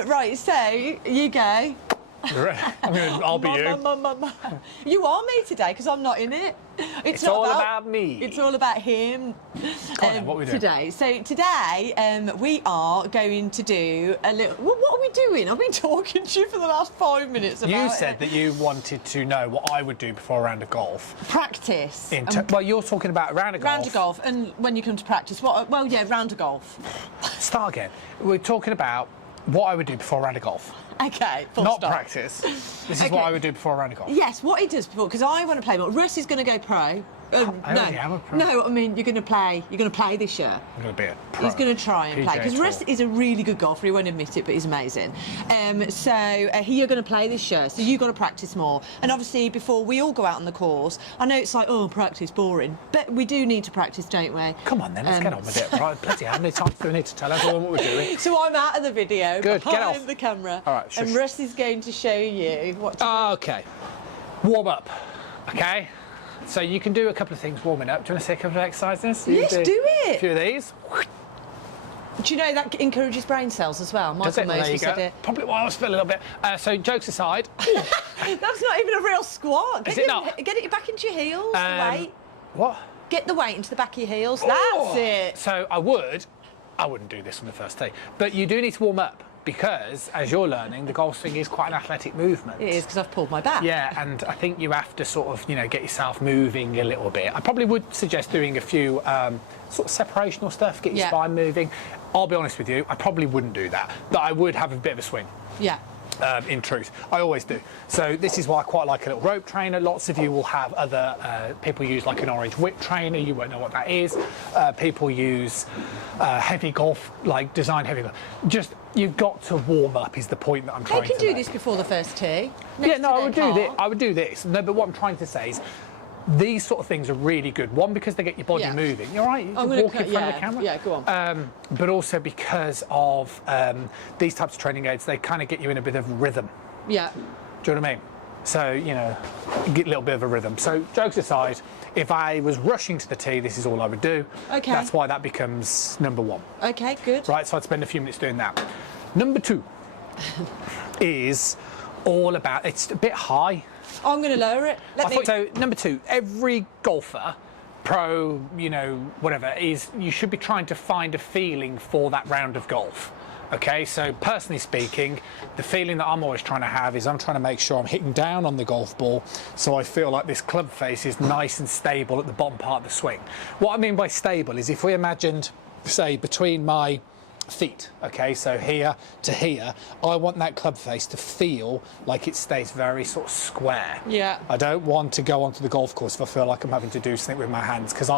Right, so you go. I'll be you. You are me today because I'm not in it. It's all about me. It's all about him. What are we doing today? So today we are going to do a little. What are we doing? I've been talking to you for the last 5 minutes about You said that you wanted to know what I would do before a round of golf. Practice. Well, you're talking about a round of golf. Round of golf, and when you come to practice, what? Well, yeah, round of golf. Start again. We're talking about what I would do before a round of golf. Okay, Not stop. practice. This is what I would do before a round of golf. Yes, what he does before, because I want to play more. Russ is going to go pro. I already am a pro. No, I mean you're going to play. You're going to play this year. I'm going to be a pro. He's going to try and play PGA because Russ is a really good golfer. He won't admit it, but he's amazing. You're going to play this year, so you've got to practice more. And obviously, before we all go out on the course, I know it's like, oh, practice, boring, but we do need to practice, don't we? Come on then, let's get on with it. Right, bloody how many times do we need to tell everyone what we're doing? So I'm out of the video, Good, get behind off. the camera, All right, and shush. Russ is going to show you what to do. Okay. Warm up. Okay. So you can do a couple of things warming up. Do you want to see a couple of exercises? Yes, do it. A few of these. Do you know that encourages brain cells as well? Does it? Michael There you Mosley said go. it. Probably why I was feeling a little bit. So jokes aside. That's not even a real squat. Is it not? Get it back into your heels, the weight. What? Get the weight into the back of your heels. That's it. So I wouldn't do this on the first tee, but you do need to warm up because, as you're learning, the golf swing is quite an athletic movement. It is because I've pulled my back. Yeah, and I think you have to sort of, get yourself moving a little bit. I probably would suggest doing a few sort of separational stuff, get your spine moving. I'll be honest with you, I probably wouldn't do that, but I would have a bit of a swing. Yeah. In truth, I always do. So this is why I quite like a little rope trainer. Lots of you will have other people use like an orange whip trainer. You won't know what that is. People use heavy golf, like design heavy golf. Just you've got to warm up is the point that I'm trying to make. They can do this before the first tee. Yeah, no, I would do this. I would do this. No, but what I'm trying to say is, these sort of things are really good. One, because they get your body moving. You're right. You can walk in front of the camera. Yeah, go on. But also because of these types of training aids, they kind of get you in a bit of rhythm. Yeah. Do you know what I mean? So, you get a little bit of a rhythm. So, jokes aside, if I was rushing to the tee, this is all I would do. Okay. That's why that becomes number one. Okay, good. Right, so I'd spend a few minutes doing that. Number two is all about, it's a bit high. I'm going to lower it. So, number two, every golfer, pro, whatever, you should be trying to find a feeling for that round of golf. Okay, so personally speaking, the feeling that I'm always trying to have is I'm trying to make sure I'm hitting down on the golf ball so I feel like this club face is nice and stable at the bottom part of the swing. What I mean by stable is if we imagined, say, between my feet, okay, so here to here, I want that club face to feel like it stays very sort of square. Yeah. I don't want to go onto the golf course if I feel like I'm having to do something with my hands, because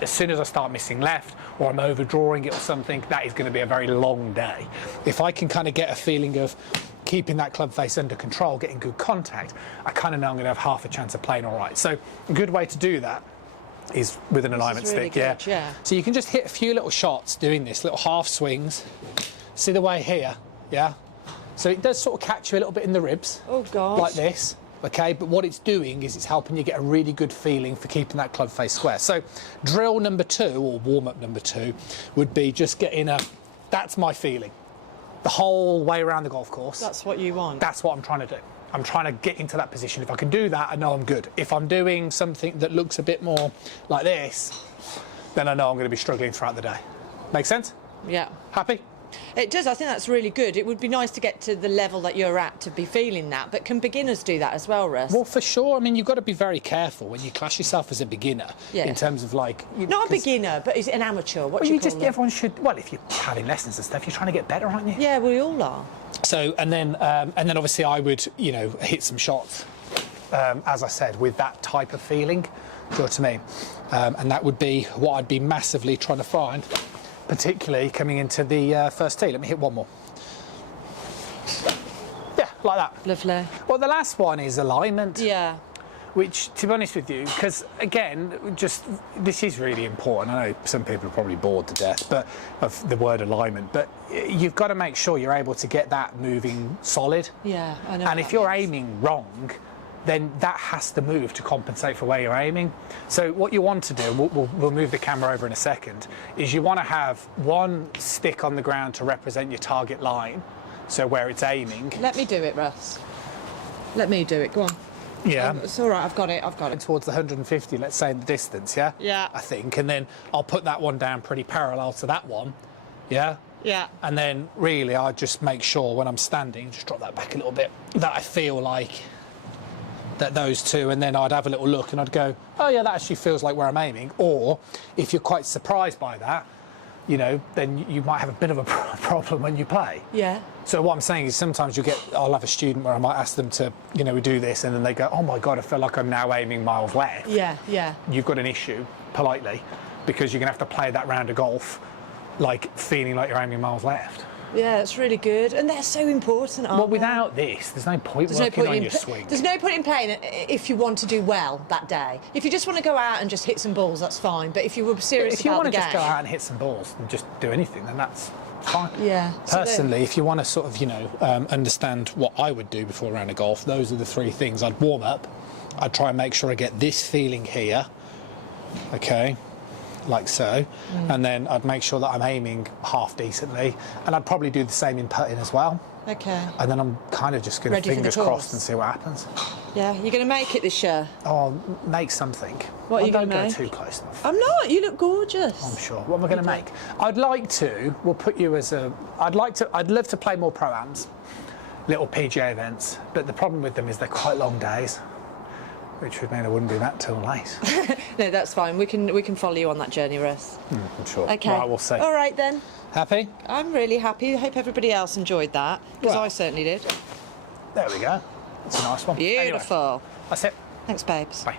as soon as I start missing left or I'm overdrawing it or something, that is going to be a very long day. If I can kind of get a feeling of keeping that club face under control, getting good contact, I kind of know I'm going to have half a chance of playing all right. So a good way to do that is with an alignment really stick. good, yeah. So you can just hit a few little shots doing this, little half swings. See the way here, yeah? So it does sort of catch you a little bit in the ribs. Oh, God. Like this, okay? But what it's doing is it's helping you get a really good feeling for keeping that club face square. So drill number two, or warm-up number two, would be just getting that's my feeling. The whole way around the golf course. That's what you want. That's what I'm trying to do. I'm trying to get into that position. If I can do that, I know I'm good. If I'm doing something that looks a bit more like this, then I know I'm going to be struggling throughout the day. Make sense? Yeah. Happy? It does. I think that's really good. It would be nice to get to the level that you're at to be feeling that. But can beginners do that as well, Russ? Well, for sure. I mean, you've got to be very careful when you class yourself as a beginner in terms of like... Not a beginner, but is it an amateur? What do you call it? Everyone should... Well, if you're having lessons and stuff, you're trying to get better, aren't you? Yeah, we all are. So, and then obviously I would, hit some shots, as I said, with that type of feeling. Do you know what I mean? And that would be what I'd be massively trying to find, particularly coming into the first tee. Let me hit one more. Yeah, like that. Lovely. Well, the last one is alignment. Yeah. Which, to be honest with you, because again, this is really important. I know some people are probably bored to death of the word alignment, but you've got to make sure you're able to get that moving solid. Yeah, I know. And if you're aiming wrong, then that has to move to compensate for where you're aiming. So what you want to do, we'll move the camera over in a second, is you want to have one stick on the ground to represent your target line, so where it's aiming. Let me do it, Russ. Let me do it. Go on. Yeah. It's all right. I've got it. I've got it. Towards the 150, let's say, in the distance, yeah? Yeah. I think, and then I'll put that one down pretty parallel to that one, yeah? Yeah. And then really I just make sure when I'm standing, just drop that back a little bit, that I feel like that those two, and then I'd have a little look and I'd go, oh yeah, that actually feels like where I'm aiming. Or if you're quite surprised by that, you know, then you might have a bit of a problem when you play. Yeah. So what I'm saying is sometimes I'll have a student where I might ask them to, you know, we do this, and then they go, oh my God, I feel like I'm now aiming miles left. Yeah, yeah. You've got an issue, politely, because you're going to have to play that round of golf like feeling like you're aiming miles left. Yeah, it's really good. And they're so important, aren't Well, they? without this, there's no point working on your swing. There's no point in playing it if you want to do well that day. If you just want to go out and just hit some balls, that's fine. But if you were serious If you about want the to game... just go out and hit some balls and just do anything, then that's fine. Yeah. Personally, if you want to sort of, you know, understand what I would do before a round of golf, those are the three things. I'd warm up. I'd try and make sure I get this feeling here, okay, like so, and then I'd make sure that I'm aiming half decently, and I'd probably do the same in putting as well. Okay. And then I'm kind of just going to Ready for the fingers course. crossed and see what happens. Yeah, you're going to make it this year. Oh, I'll make something. What are you Don't gonna go make? too close enough. I'm not. You look gorgeous. I'm sure. What am I going to make? I'd like to. We'll put you as a. I'd love to play more pro-ams, little PGA events. But the problem with them is they're quite long days, which would mean I wouldn't be that till late. No, that's fine. We can follow you on that journey, Russ. I'm sure. Okay. Right, we'll see. All right then. Happy? I'm really happy. I hope everybody else enjoyed that, because Well. I certainly did. There we go. That's a nice one. Anyway, Beautiful. that's it. Thanks, babes. Bye.